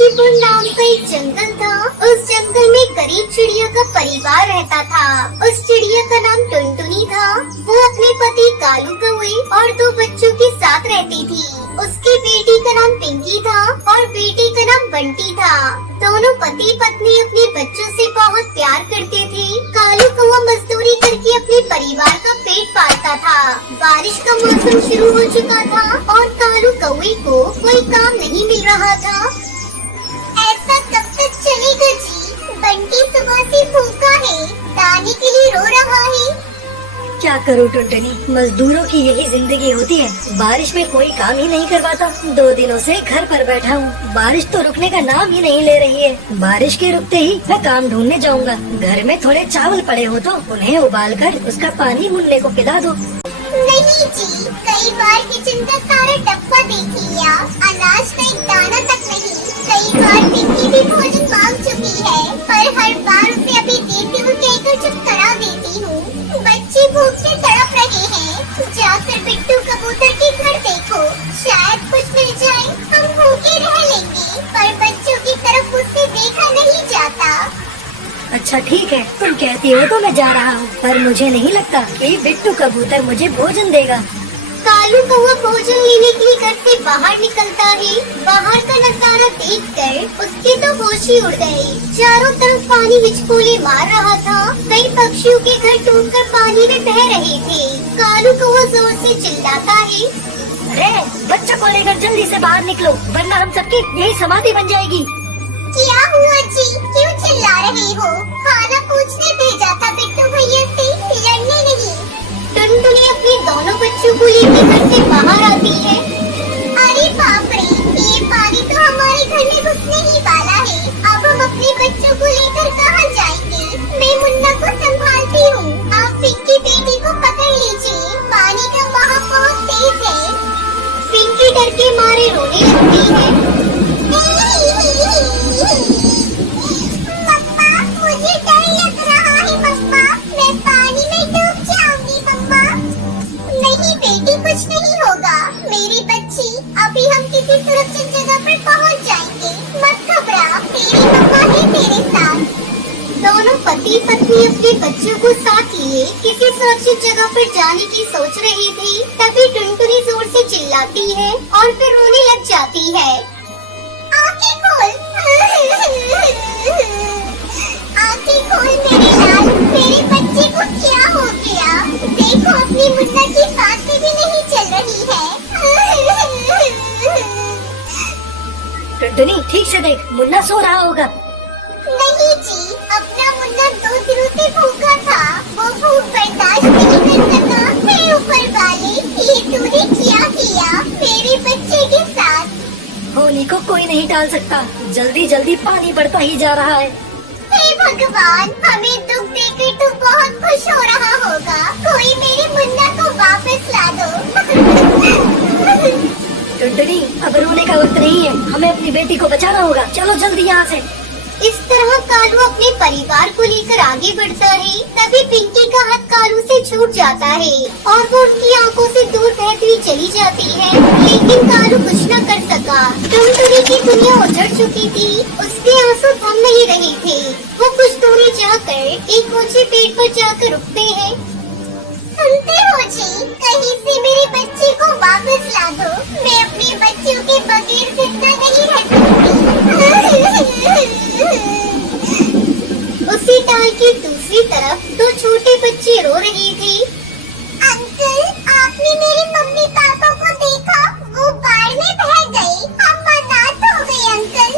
काशीपुर नाम का एक जंगल था। उस जंगल में गरीब चिड़िया का परिवार रहता था। उस चिड़िया का नाम टुनटुनी था। वो अपने पति कालू कौवे और 2 बच्चों के साथ रहती थी। उसकी बेटी का नाम पिंकी था और बेटे का नाम बंटी था। दोनों पति पत्नी अपने बच्चों से बहुत प्यार करते थे। कालू कौवा मजदूरी करके अपने परिवार का पेट पालता था। बारिश का मौसम शुरू हो चुका था और कालू कौवे को कोई काम नहीं मिल रहा था। ऐसा कब तक चलेगा जी? बंटी सुबह से भूखा है, दाने के लिए रो रहा है। क्या करूँ टुनटुनी, मजदूरों की यही जिंदगी होती है। बारिश में कोई काम ही नहीं करवाता। 2 दिनों से घर पर बैठा हूँ। बारिश तो रुकने का नाम ही नहीं ले रही है। बारिश के रुकते ही मैं काम ढूंढने जाऊँगा। घर में थोड़े चावल पड़े हो तो उन्हें उबालकर उसका पानी मुन्ने को पिला दो। नहीं जी, कई बार किचन का सारा डब्बा देख लिया, अनाज का एक दाना तक नहीं। कई बार पिंकी भी भोजन मांग चुकी है, पर हर बार उसे अभी देती हूँ कहकर चुप करा देती हूँ। बच्चे भूख से तड़प रहे हैं। जाकर बिट्टू कबूतर के घर देखो, शायद कुछ मिल जाए। हम भूखे रह लेंगे, पर बच्चों की तरफ उससे देखा नहीं जाता। अच्छा ठीक है, तुम कहती हो तो मैं जा रहा हूँ, पर मुझे नहीं लगता कि बिट्टू कबूतर मुझे भोजन देगा। कालू कौवा भोजन लेने के लिए घर से बाहर निकलता है। बाहर का नजारा देखकर उसके तो होश ही उड़ गए। चारों तरफ पानी हिचकोले मार रहा था। कई पक्षियों के घर टूटकर पानी में बह रहे थे। कालू कौवा जोर से चिल्लाता है, अरे बच्चों को लेकर जल्दी से बाहर निकलो, वरना हम सबकी यही समाधि बन जाएगी। क्या हुआ जी, क्यों चिल्ला रहे हो? खाना पूछने भेजा था बिट्टू भैया से, लड़ने नहीं। टुनटुनी अपने दोनों बच्चों को लेकर घर से बाहर आती है। अरे बाप रे, ये पानी तो हमारे घर में घुसने ही वाला है। अब हम अपने बच्चों को लेकर कहाँ जाएंगे? मैं मुन्ना को संभालती हूँ, आप पिंकी बेटी को पकड़ लीजिए। पानी का बहाव बहुत तेज है। पिंकी डर के मारे रोने लगती है। पप्पा, मुझे डर लग रहा है पप्पा, मैं पानी में डूब जाऊंगी पप्पा। नहीं बेटी, कुछ नहीं होगा मेरी बच्ची, अभी हम किसी सुरक्षित जगह पर पहुंच जाएंगे। मत घबरा, मेरी मम्मा है तेरे साथ। दोनों पति पत्नी अपने बच्चों को साथ लिए किसी सुरक्षित जगह पर जाने की सोच रही थी। तभी टुनटुनी जोर से चिल्लाती है और फिर रोने लग जाती है। आँखें खोल, आँखें खोल मेरे लाल, मेरे बच्चे को क्या हो गया? देखो अपनी मुन्ना की सांसें भी नहीं चल रही है। टुनटुनी ठीक से देख, मुन्ना सो रहा होगा। नहीं जी, अपना मुन्ना 2 दिनों से भूखा था। वो भूख बर्दाश्त नहीं कर सका। हे ऊपर वाले, ये तूने क्या किया मेरे बच्चे के साथ? होली को कोई नहीं टाल सकता। जल्दी जल्दी पानी बढ़ता ही जा रहा है। हे भगवान, हमें दुख देकर तू बहुत खुश हो रहा होगा। कोई मेरे मुन्ना को वापस ला दो। टुनटुनी अब रोने का वक्त नहीं है, हमें अपनी बेटी को बचाना होगा। चलो जल्दी यहाँ से। इस तरह कालू अपने परिवार को लेकर आगे बढ़ता है। तभी पिंकी का हाथ कालू से छूट जाता है और वो उनकी आंखों से दूर बहती हुई चली जाती है। लेकिन कालू कुछ न कर सका। टुनटुनी की दुनिया उजड़ चुकी थी। उसके आंसू थम नहीं रहे थे। वो कुछ दूरी जाकर एक ऊंचे पेड़ पर जाकर रुकते हैं। सुनते हो जी, कहीं से मेरे बच्चे को वापस ला दो। मैं अपने बच्चों के बगैर जिंदा नहीं रह सकती। उसी ताल की दूसरी तरफ 2 छोटे बच्चे रो रहे थे। अंकल, आपने मेरे मम्मी पापा को देखा? वो बाढ़ में बह गए। हम अनाथ हो गए अंकल।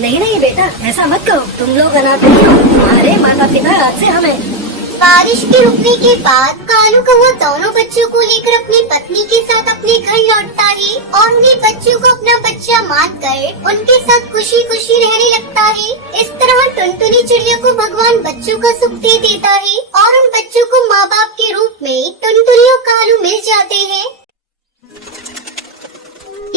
नहीं नहीं बेटा, ऐसा मत कहो। तुम लोग अनाथ नहीं हो, तुम्हारे माता पिता आज से हमें। बारिश के रुकने के बाद कालू कौवा दोनों बच्चों को लेकर अपनी पत्नी के साथ अपने घर लौटता है और उन्हें बच्चों को अपना बच्चा मानकर उनके साथ खुशी खुशी रहने लगता है। इस तरह टुनटुनी चिड़िया को भगवान बच्चों का सुख दे देता है और उन बच्चों को माँ बाप के रूप में टुनटुनी और कालू मिल जाते हैं।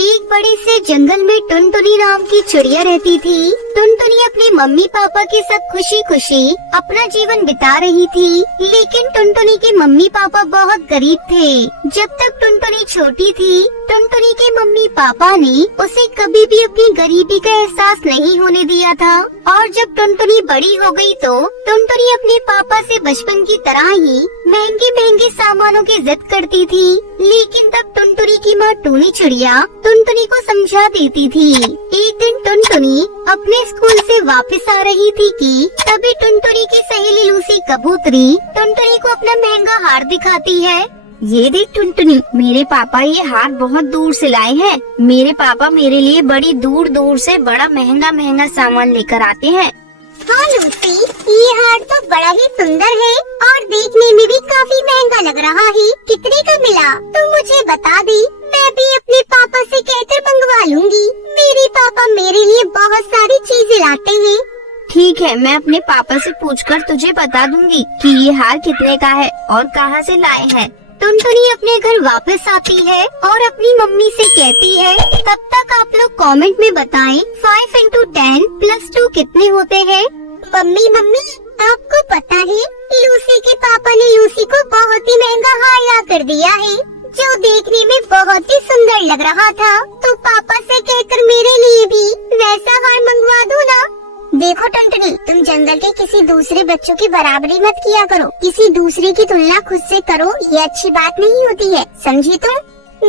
एक बड़े से जंगल में टुनटुनी नाम की चिड़िया रहती थी। टुनटुनी अपने मम्मी पापा के साथ खुशी खुशी अपना जीवन बिता रही थी, लेकिन टुनटुनी के मम्मी पापा बहुत गरीब थे। जब तक टुनटुनी छोटी थी, टुनटुनी के मम्मी पापा ने उसे कभी भी अपनी गरीबी का एहसास नहीं होने दिया था। और जब टुनटुनी बड़ी हो गई तो टुनटुनी अपने पापा से बचपन की तरह ही महंगे महंगे सामानों की जिद करती थी, लेकिन तब टुनटुनी की माँ टूनी चिड़िया टुनटुनी को समझा देती थी। एक दिन टुनटुनी अपने स्कूल से वापस आ रही थी कि तभी टुनटुनी की सहेली लूसी कबूतरी टुनटुनी को अपना महंगा हार दिखाती है। ये देख टुनटुनी, मेरे पापा ये हार बहुत दूर से लाए हैं। मेरे पापा मेरे लिए बड़ी दूर दूर से बड़ा महंगा महंगा सामान लेकर आते हैं। हाँ लूसी, ये हार तो बड़ा ही सुंदर है और देखने में भी काफी महंगा लग रहा है। कितने का मिला? तुम मुझे बता दी, मैं भी अपने पापा से कहकर मंगवा लूंगी। मेरे पापा मेरे लिए बहुत सारी चीजें लाते हैं। ठीक है, मैं अपने पापा से पूछकर तुझे बता दूंगी कि ये हार कितने का है और कहाँ से लाए हैं। टुनटुनी अपने घर वापस आती है और अपनी मम्मी से कहती है, तब तक आप लोग कमेंट में बताएं 5 into 10 + 2 कितने होते हैं। मम्मी, आपको पता है लूसी के पापा ने लूसी को बहुत ही महंगा हार ला कर दिया है, जो देखने में बहुत ही सुंदर लग रहा था। तो पापा से कहकर मेरे लिए भी वैसा हार मंगवा दो ना। देखो टुनटुनी, तुम जंगल के किसी दूसरे बच्चों की बराबरी मत किया करो। किसी दूसरे की तुलना खुद से करो, ये अच्छी बात नहीं होती है, समझी तुम?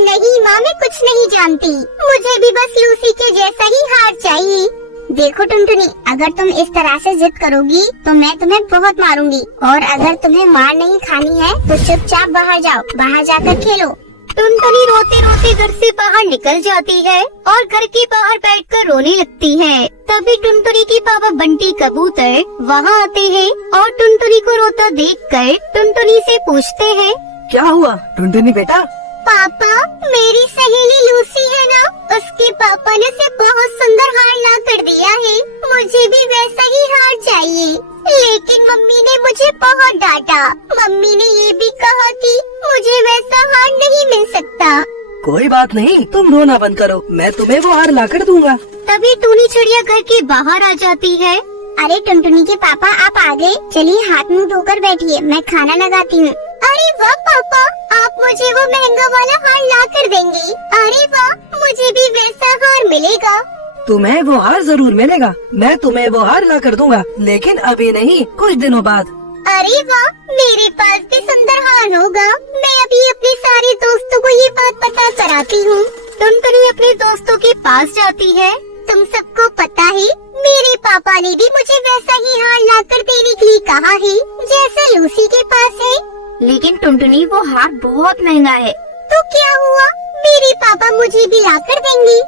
नहीं माँ, मैं कुछ नहीं जानती। मुझे भी बस लूसी के जैसा ही हार चाहिए। देखो टुनटुनी, अगर तुम इस तरह से जिद करोगी तो मैं तुम्हें बहुत मारूंगी, और अगर तुम्हें मार नहीं खानी है तो चुपचाप बाहर जाओ, बाहर जाकर खेलो। टुनटुनी रोते रोते घर से बाहर निकल जाती है और घर के बाहर बैठकर रोने लगती है। तभी टुनटुनी के पापा बंटी कबूतर वहाँ आते हैं और टुनटुनी को रोता देखकर टुनटुनी से पूछते हैं, क्या हुआ टुनटुनी बेटा? पापा, मेरी सहेली लूसी है ना, उसके पापा ने उसे बहुत सुंदर हार ला कर दिया है। मुझे भी वैसा ही हार चाहिए, लेकिन मम्मी ने मुझे बहुत डांटा। मम्मी ने ये भी कहा कि मुझे वैसा हार नहीं मिल सकता। कोई बात नहीं, तुम रोना बंद करो, मैं तुम्हें वो हार ला कर दूंगा। तभी टूनी चिड़िया घर के बाहर आ जाती है। अरे टुनटुनी के पापा, आप आ गए, चलिए हाथ मुंह धोकर बैठिए, मैं खाना लगाती हूँ। अरे वाह पापा, आप मुझे वो महंगा वाला हार ला कर देंगे। अरे वाह, मुझे भी वैसा हार मिलेगा। तुम्हें वो हार जरूर मिलेगा, मैं तुम्हें वो हार ला कर दूंगा, लेकिन अभी नहीं, कुछ दिनों बाद। अरे वाह, मेरे पास भी सुंदर हार होगा। मैं अभी अपने सारे दोस्तों को ये बात पता कराती हूँ। टुनटुनी अपने दोस्तों के पास जाती है। तुम सबको पता है, मेरे पापा ने भी मुझे वैसा ही हार ला कर देने के लिए कहा है, जैसा लूसी के पास है। लेकिन टुनटुनी, वो हार बहुत महंगा है। तो क्या हुआ, मेरे पापा मुझे भी ला कर देंगे।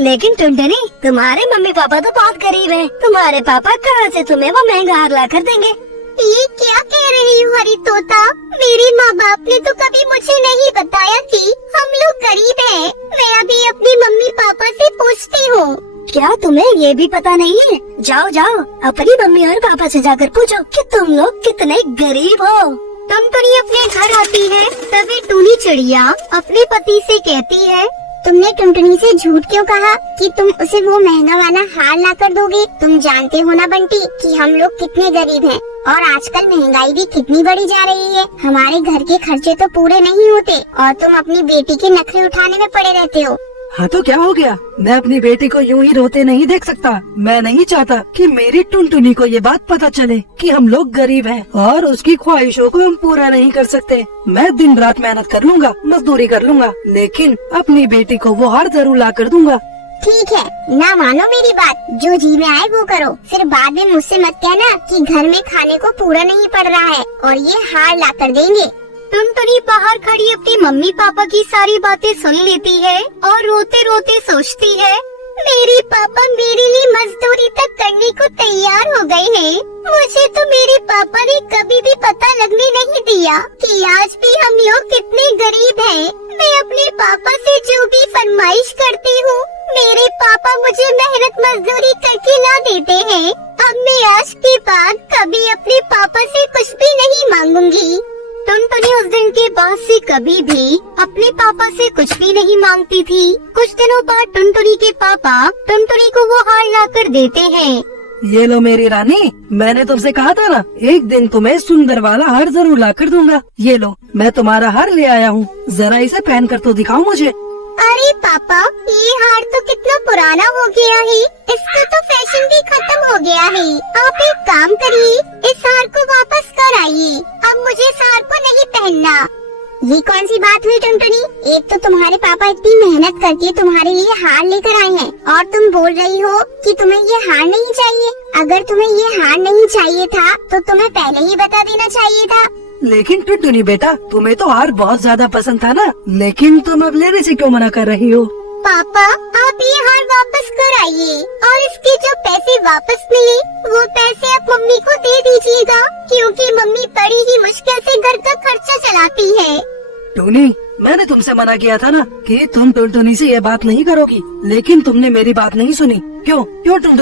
लेकिन टुनटुनी, तुम्हारे मम्मी पापा तो बहुत गरीब हैं। तुम्हारे पापा कहाँ से तुम्हें वो महंगा हार ला कर देंगे? ये क्या कह रही हो हरी तोता? मेरे माँ बाप ने तो कभी मुझे नहीं बताया कि हम लोग गरीब हैं। मैं अभी अपनी मम्मी पापा से पूछती हूँ। क्या तुम्हें ये भी पता नहीं है? जाओ जाओ, अपनी मम्मी और पापा से जाकर पूछो कि तुम लोग कितने गरीब हो। टुनटुनी अपने घर आती है। तभी टूनी चिड़िया अपने पति से कहती है, तुमने टुनटुनी से झूठ क्यों कहा कि तुम उसे वो महंगा वाला हार ला कर दोगे? तुम जानते हो ना बंटी कि हम लोग कितने गरीब हैं और आजकल महंगाई भी कितनी बढ़ी जा रही है। हमारे घर के खर्चे तो पूरे नहीं होते और तुम अपनी बेटी के नखरे उठाने में पड़े रहते हो। हाँ तो क्या हो गया? मैं अपनी बेटी को यूं ही रोते नहीं देख सकता। मैं नहीं चाहता कि मेरी टुनटुनी को ये बात पता चले कि हम लोग गरीब हैं और उसकी ख्वाहिशों को हम पूरा नहीं कर सकते। मैं दिन रात मेहनत कर लूंगा, मजदूरी कर लूंगा, लेकिन अपनी बेटी को वो हार जरूर ला कर दूंगा। ठीक है, ना मानो मेरी बात, जो जी में आए वो करो। फिर बाद में मुझसे मत कहना कि घर में खाने को पूरा नहीं पड़ रहा है और ये हार ला कर देंगे। टुनटुनी बाहर खड़ी अपनी मम्मी पापा की सारी बातें सुन लेती है और रोते रोते सोचती है, मेरे पापा मेरे लिए मजदूरी तक करने को तैयार हो गए हैं। मुझे तो मेरे पापा ने कभी भी पता लगने नहीं दिया कि आज भी हम लोग कितने गरीब हैं। मैं अपने पापा से जो भी फरमाइश करती हूँ, मेरे पापा मुझे मेहनत मजदूरी करके ला देते हैं। अब मैं आज के बाद कभी अपने पापा से कुछ भी नहीं मांगूंगी। टुनटुनी उस दिन के बाद से कभी भी अपने पापा से कुछ भी नहीं मांगती थी। कुछ दिनों बाद टुनटुनी के पापा टुनटुनी को वो हार ला कर देते हैं। ये लो मेरी रानी, मैंने तुमसे कहा था ना, एक दिन तुम्हें सुंदर वाला हार जरूर ला कर दूंगा। ये लो, मैं तुम्हारा हार ले आया हूँ, जरा इसे पहन कर तो दिखाओ मुझे। अरे पापा, ये हार तो कितना पुराना हो गया है, इसका तो फैशन भी खत्म हो गया है। आप एक काम करिए, इस हार को वापस कर आइए। अब मुझे इस हार को नहीं पहनना। ये कौन सी बात हुई टुनटुनी? एक तो तुम्हारे पापा इतनी मेहनत करके तुम्हारे लिए हार लेकर आए हैं और तुम बोल रही हो कि तुम्हें ये हार नहीं चाहिए। अगर तुम्हें ये हार नहीं चाहिए था तो तुम्हें पहले ही बता देना चाहिए था। लेकिन टुनटुनी बेटा, तुम्हें तो हार बहुत ज्यादा पसंद था ना, लेकिन तुम अब लेने से क्यों मना कर रही हो? पापा, आप ये हार वापस कर आइए और इसके जो पैसे वापस मिले वो पैसे आप मम्मी को दे दीजिएगा, क्योंकि मम्मी बड़ी ही मुश्किल से घर का खर्चा चलाती है। टूनी, मैंने तुमसे मना किया था ना कि तुम टुनटुनी से ये बात नहीं करोगी, लेकिन तुमने मेरी बात नहीं सुनी। क्यों टुनटुनी?